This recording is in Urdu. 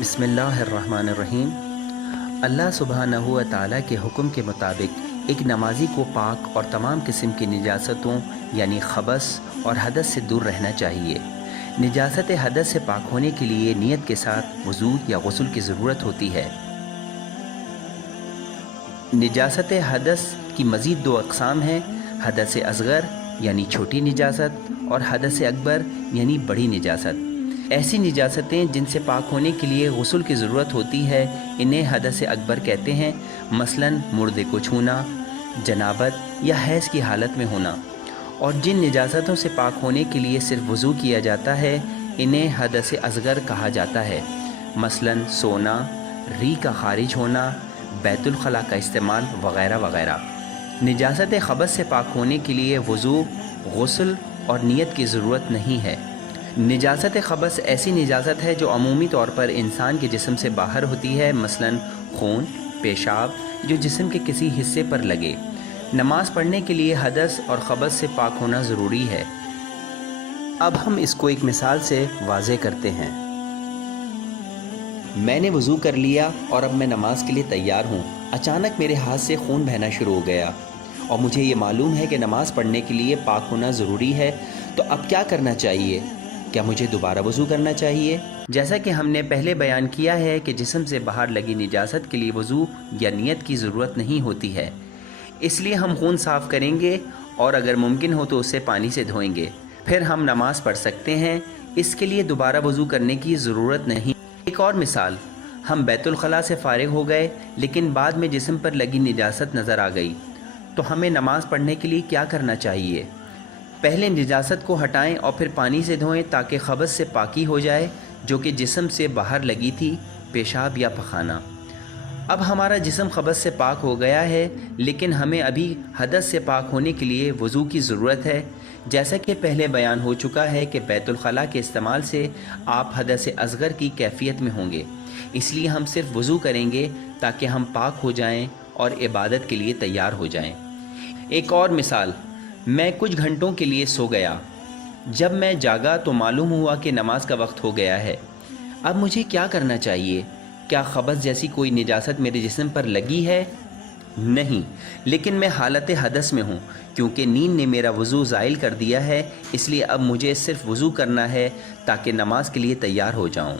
بسم اللہ الرحمن الرحیم۔ اللہ سبحانہ و تعالیٰ کے حکم کے مطابق ایک نمازی کو پاک اور تمام قسم کی نجاستوں یعنی خبث اور حدث سے دور رہنا چاہیے۔ نجاست حدث سے پاک ہونے کے لیے نیت کے ساتھ وضو یا غسل کی ضرورت ہوتی ہے۔ نجاست حدث کی مزید دو اقسام ہیں، حدث اصغر یعنی چھوٹی نجاست اور حدث اکبر یعنی بڑی نجاست۔ ایسی نجاستیں جن سے پاک ہونے کے لیے غسل کی ضرورت ہوتی ہے انہیں حدث اکبر کہتے ہیں، مثلاً مردے کو چھونا، جنابت یا حیض کی حالت میں ہونا۔ اور جن نجاستوں سے پاک ہونے کے لیے صرف وضو کیا جاتا ہے انہیں حدث اصغر کہا جاتا ہے، مثلاً سونا، ری کا خارج ہونا، بیت الخلاء کا استعمال وغیرہ وغیرہ۔ نجاست خبث سے پاک ہونے کے لیے وضو، غسل اور نیت کی ضرورت نہیں ہے۔ نجاست خبث ایسی نجاست ہے جو عمومی طور پر انسان کے جسم سے باہر ہوتی ہے، مثلاً خون، پیشاب جو جسم کے کسی حصے پر لگے۔ نماز پڑھنے کے لیے حدث اور خبث سے پاک ہونا ضروری ہے۔ اب ہم اس کو ایک مثال سے واضح کرتے ہیں۔ میں نے وضو کر لیا اور اب میں نماز کے لیے تیار ہوں۔ اچانک میرے ہاتھ سے خون بہنا شروع ہو گیا اور مجھے یہ معلوم ہے کہ نماز پڑھنے کے لیے پاک ہونا ضروری ہے، تو اب کیا کرنا چاہیے؟ کیا مجھے دوبارہ وضو کرنا چاہیے؟ جیسا کہ ہم نے پہلے بیان کیا ہے کہ جسم سے باہر لگی نجاست کے لیے وضو یا نیت کی ضرورت نہیں ہوتی ہے، اس لیے ہم خون صاف کریں گے اور اگر ممکن ہو تو اسے پانی سے دھوئیں گے، پھر ہم نماز پڑھ سکتے ہیں۔ اس کے لیے دوبارہ وضو کرنے کی ضرورت نہیں۔ ایک اور مثال، ہم بیت الخلاء سے فارغ ہو گئے لیکن بعد میں جسم پر لگی نجاست نظر آ گئی، تو ہمیں نماز پڑھنے کے لیے کیا کرنا چاہیے؟ پہلے نجاست کو ہٹائیں اور پھر پانی سے دھوئیں تاکہ خبث سے پاکی ہو جائے جو کہ جسم سے باہر لگی تھی، پیشاب یا پخانہ۔ اب ہمارا جسم خبث سے پاک ہو گیا ہے لیکن ہمیں ابھی حدث سے پاک ہونے کے لیے وضو کی ضرورت ہے۔ جیسا کہ پہلے بیان ہو چکا ہے کہ بیت الخلاء کے استعمال سے آپ حدث اصغر کی کیفیت میں ہوں گے، اس لیے ہم صرف وضو کریں گے تاکہ ہم پاک ہو جائیں اور عبادت کے لیے تیار ہو جائیں۔ ایک اور مثال، میں کچھ گھنٹوں کے لیے سو گیا، جب میں جاگا تو معلوم ہوا کہ نماز کا وقت ہو گیا ہے۔ اب مجھے کیا کرنا چاہیے؟ کیا خبث جیسی کوئی نجاست میرے جسم پر لگی ہے؟ نہیں، لیکن میں حالت حدث میں ہوں کیونکہ نیند نے میرا وضو زائل کر دیا ہے، اس لیے اب مجھے صرف وضو کرنا ہے تاکہ نماز کے لیے تیار ہو جاؤں۔